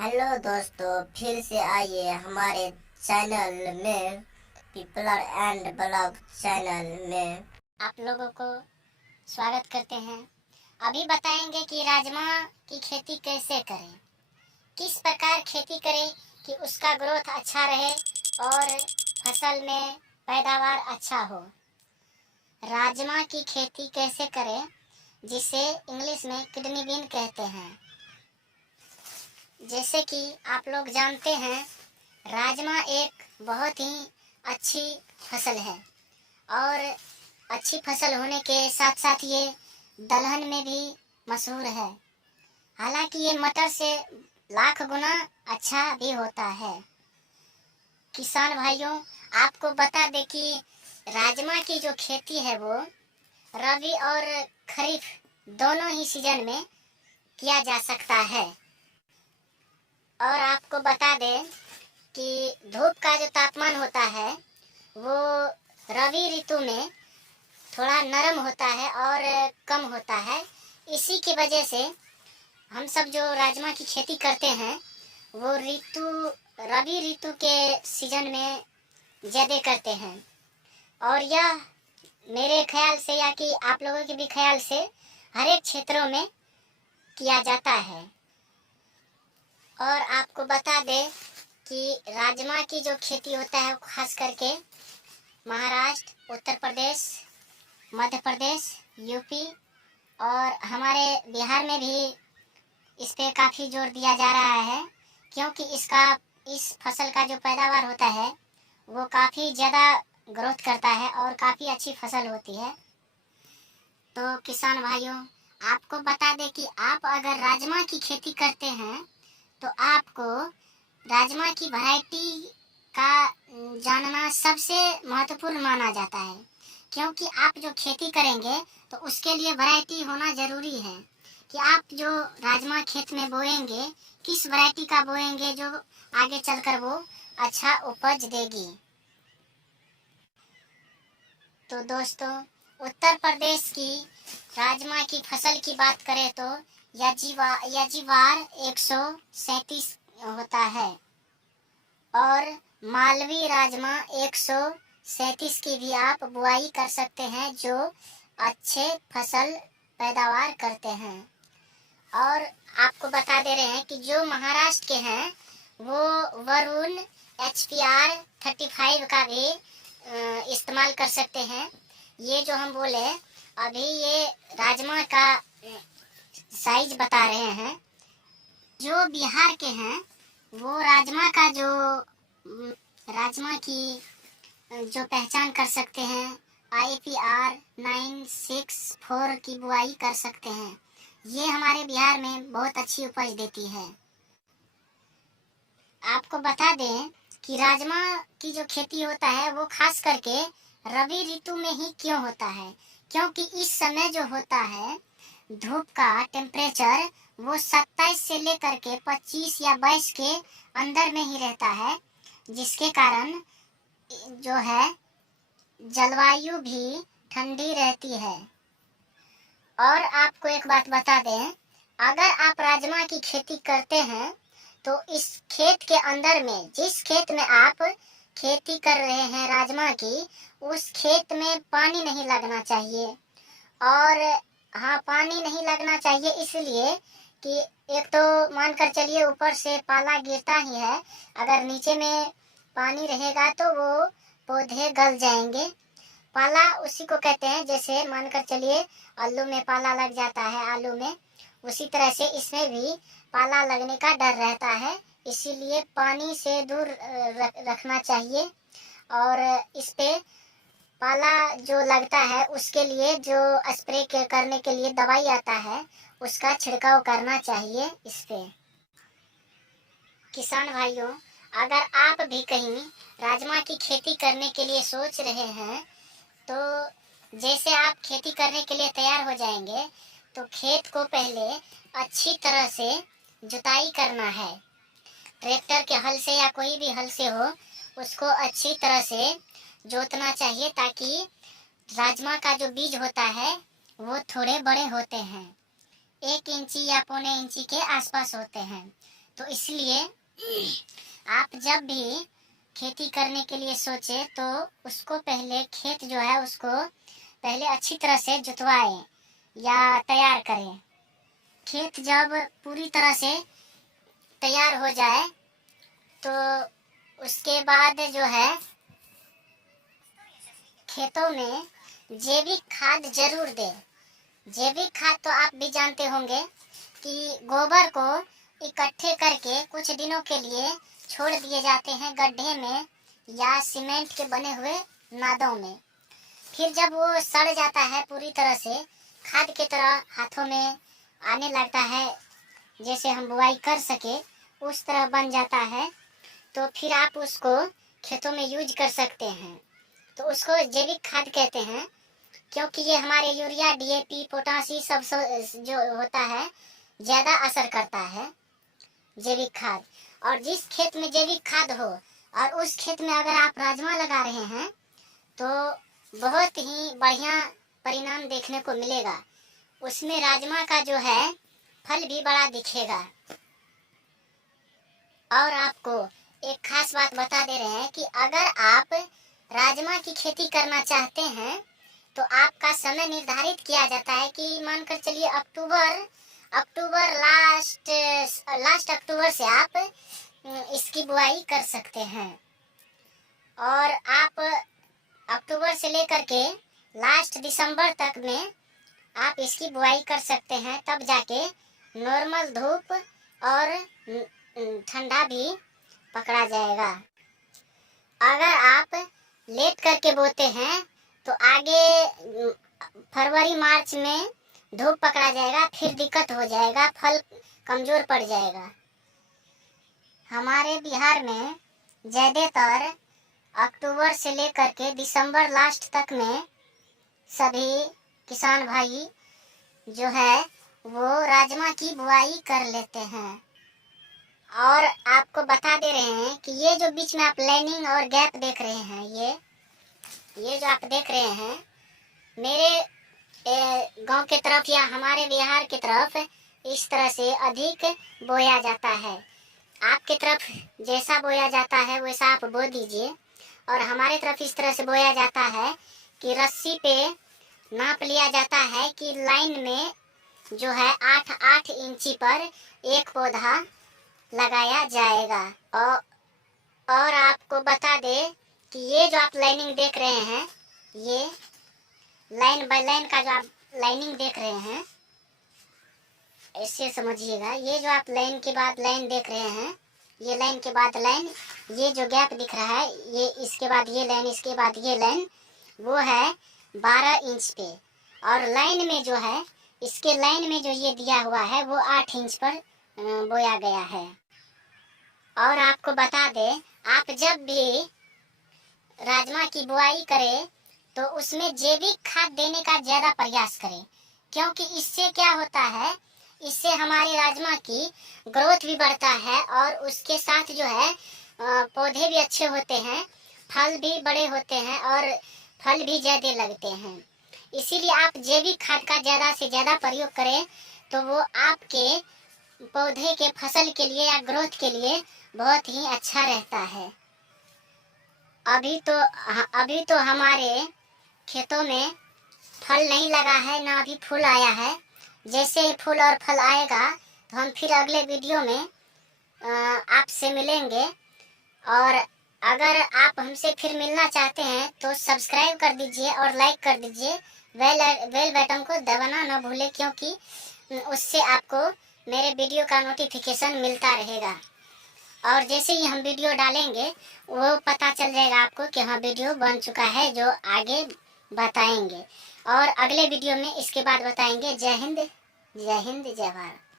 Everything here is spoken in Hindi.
हेलो दोस्तों, फिर से आइए हमारे चैनल में, पीपलर एंड ब्लॉग चैनल में आप लोगों को स्वागत करते हैं। अभी बताएंगे कि राजमा की खेती कैसे करें, किस प्रकार खेती करें कि उसका ग्रोथ अच्छा रहे और फसल में पैदावार अच्छा हो। राजमा की खेती कैसे करें जिसे इंग्लिश में किडनी बीन कहते हैं। जैसे कि आप लोग जानते हैं, राजमा एक बहुत ही अच्छी फसल है और अच्छी फसल होने के साथ साथ ये दलहन में भी मशहूर है। हालांकि ये मटर से लाख गुना अच्छा भी होता है। किसान भाइयों, आपको बता दें कि राजमा की जो खेती है वो रबी और खरीफ दोनों ही सीजन में किया जा सकता है। और आपको बता दें कि धूप का जो तापमान होता है वो रबी ऋतु में थोड़ा नरम होता है और कम होता है। इसी की वजह से हम सब जो राजमा की खेती करते हैं वो रबी ऋतु के सीजन में ज़्यादा करते हैं। और यह मेरे ख्याल से या कि आप लोगों के भी ख्याल से हर एक क्षेत्रों में किया जाता है। और आपको बता दें कि राजमा की जो खेती होता है खास करके महाराष्ट्र, उत्तर प्रदेश, मध्य प्रदेश, यूपी और हमारे बिहार में भी इस पे काफ़ी जोर दिया जा रहा है, क्योंकि इस फसल का जो पैदावार होता है वो काफ़ी ज़्यादा ग्रोथ करता है और काफ़ी अच्छी फसल होती है। तो किसान भाइयों, आपको बता दें कि आप अगर राजमा की खेती करते हैं तो आपको राजमा की वैरायटी का जानना सबसे महत्वपूर्ण माना जाता है, क्योंकि आप जो खेती करेंगे तो उसके लिए वैरायटी होना ज़रूरी है कि आप जो राजमा खेत में बोएंगे किस वैरायटी का बोएंगे जो आगे चलकर वो अच्छा उपज देगी। तो दोस्तों, उत्तर प्रदेश की राजमा की फसल की बात करें तो याजीवार 137 होता है और मालवी राजमा 137 की भी आप बुआई कर सकते हैं जो अच्छे फसल पैदावार करते हैं। और आपको बता दे रहे हैं कि जो महाराष्ट्र के हैं वो वरुण HPR 35 का भी इस्तेमाल कर सकते हैं। ये जो हम बोले अभी ये राजमा का साइज बता रहे हैं। जो बिहार के हैं वो राजमा की जो पहचान कर सकते हैं IPR 964 की बुआई कर सकते हैं। ये हमारे बिहार में बहुत अच्छी उपज देती है। आपको बता दें कि राजमा की जो खेती होता है वो खास करके रबी ऋतु में ही क्यों होता है, क्योंकि इस समय जो होता है धूप का टेम्परेचर वो 27 से लेकर के 25 या 22 के अंदर में ही रहता है, जिसके कारण जो है जलवायु भी ठंडी रहती है। और आपको एक बात बता दें, अगर आप राजमा की खेती करते हैं तो इस खेत के अंदर में जिस खेत में आप खेती कर रहे हैं राजमा की, उस खेत में पानी नहीं लगना चाहिए। और हाँ, पानी नहीं लगना चाहिए इसलिए कि एक तो मानकर चलिए ऊपर से पाला गिरता ही है, अगर नीचे में पानी रहेगा तो वो पौधे गल जाएंगे। पाला उसी को कहते हैं, जैसे मानकर चलिए आलू में पाला लग जाता है आलू में, उसी तरह से इसमें भी पाला लगने का डर रहता है। इसीलिए पानी से दूर रखना चाहिए। और इस पे पाला जो लगता है उसके लिए जो स्प्रे करने के लिए दवाई आता है उसका छिड़काव करना चाहिए इस पे। किसान भाइयों, अगर आप भी कहीं राजमा की खेती करने के लिए सोच रहे हैं तो जैसे आप खेती करने के लिए तैयार हो जाएंगे तो खेत को पहले अच्छी तरह से जुताई करना है। ट्रैक्टर के हल से या कोई भी हल से हो, उसको अच्छी तरह से जोतना चाहिए ताकि राजमा का जो बीज होता है वो थोड़े बड़े होते हैं, 1 इंची या 1.25 इंची के आसपास होते हैं। तो इसलिए आप जब भी खेती करने के लिए सोचे तो उसको पहले खेत जो है उसको पहले अच्छी तरह से जुतवाएं या तैयार करें। खेत जब पूरी तरह से तैयार हो जाए तो उसके बाद जो है खेतों में जैविक खाद जरूर दें। जैविक खाद तो आप भी जानते होंगे कि गोबर को इकट्ठे करके कुछ दिनों के लिए छोड़ दिए जाते हैं गड्ढे में या सीमेंट के बने हुए नादों में। फिर जब वो सड़ जाता है पूरी तरह से खाद की तरह हाथों में आने लगता है, जैसे हम बुआई कर सके उस तरह बन जाता है, तो फिर आप उसको खेतों में यूज कर सकते हैं। तो उसको जैविक खाद कहते हैं, क्योंकि ये हमारे यूरिया, डीएपी, पोटासी सब जो होता है ज़्यादा असर करता है जैविक खाद। और जिस खेत में जैविक खाद हो और उस खेत में अगर आप राजमा लगा रहे हैं तो बहुत ही बढ़िया परिणाम देखने को मिलेगा। उसमें राजमा का जो है फल भी बड़ा दिखेगा। और आपको एक खास बात बता दे रहे हैं कि अगर आप राजमा की खेती करना चाहते हैं तो आपका समय निर्धारित किया जाता है कि मानकर चलिए अक्टूबर लास्ट अक्टूबर से आप इसकी बुआई कर सकते हैं। और आप अक्टूबर से लेकर के लास्ट दिसंबर तक में आप इसकी बुआई कर सकते हैं। तब जाके नॉर्मल धूप और ठंडा भी पकड़ा जाएगा। अगर आप लेट करके बोते हैं तो आगे फरवरी मार्च में धूप पकड़ा जाएगा, फिर दिक्कत हो जाएगा, फल कमजोर पड़ जाएगा। हमारे बिहार में ज़्यादातर अक्टूबर से लेकर के दिसंबर लास्ट तक में सभी किसान भाई जो है वो राजमा की बुआई कर लेते हैं। और आपको बता दे रहे हैं कि ये जो बीच में आप लाइनिंग और गैप देख रहे हैं, ये जो आप देख रहे हैं, मेरे गांव के तरफ या हमारे बिहार की तरफ इस तरह से अधिक बोया जाता है। आपके तरफ जैसा बोया जाता है वैसा आप बो दीजिए। और हमारे तरफ इस तरह से बोया जाता है कि रस्सी पे नाप लिया जाता है कि लाइन में जो है 8-8 इंची पर एक पौधा लगाया जाएगा। और आपको बता दे कि ये जो आप लाइनिंग देख रहे हैं, ये लाइन बाय लाइन का जो आप लाइनिंग देख रहे हैं, ऐसे समझिएगा। ये जो आप लाइन के बाद लाइन देख रहे हैं, ये लाइन के बाद लाइन, ये जो गैप दिख रहा है, ये इसके बाद ये लाइन, इसके बाद ये लाइन, वो है 12 इंच पे। और लाइन में जो है, इसके लाइन में जो ये दिया हुआ है वो 8 इंच पर बोया गया है। और आपको बता दें, आप जब भी राजमा की बुआई करें तो उसमें जैविक खाद देने का ज़्यादा प्रयास करें, क्योंकि इससे क्या होता है, इससे हमारे राजमा की ग्रोथ भी बढ़ता है और उसके साथ जो है पौधे भी अच्छे होते हैं, फल भी बड़े होते हैं और फल भी ज़्यादा लगते हैं। इसीलिए आप जैविक खाद का ज़्यादा से ज़्यादा प्रयोग करें तो वो आपके पौधे के फसल के लिए या ग्रोथ के लिए बहुत ही अच्छा रहता है। अभी तो हमारे खेतों में फल नहीं लगा है, ना अभी फूल आया है। जैसे ही फूल और फल आएगा तो हम फिर अगले वीडियो में आपसे मिलेंगे। और अगर आप हमसे फिर मिलना चाहते हैं तो सब्सक्राइब कर दीजिए और लाइक कर दीजिए। बेल बटन को दबाना ना भूलें, क्योंकि उससे आपको मेरे वीडियो का नोटिफिकेशन मिलता रहेगा। और जैसे ही हम वीडियो डालेंगे वो पता चल जाएगा आपको कि हाँ वीडियो बन चुका है, जो आगे बताएंगे। और अगले वीडियो में इसके बाद बताएंगे। जय हिंद, जय हिंद, जय भारत।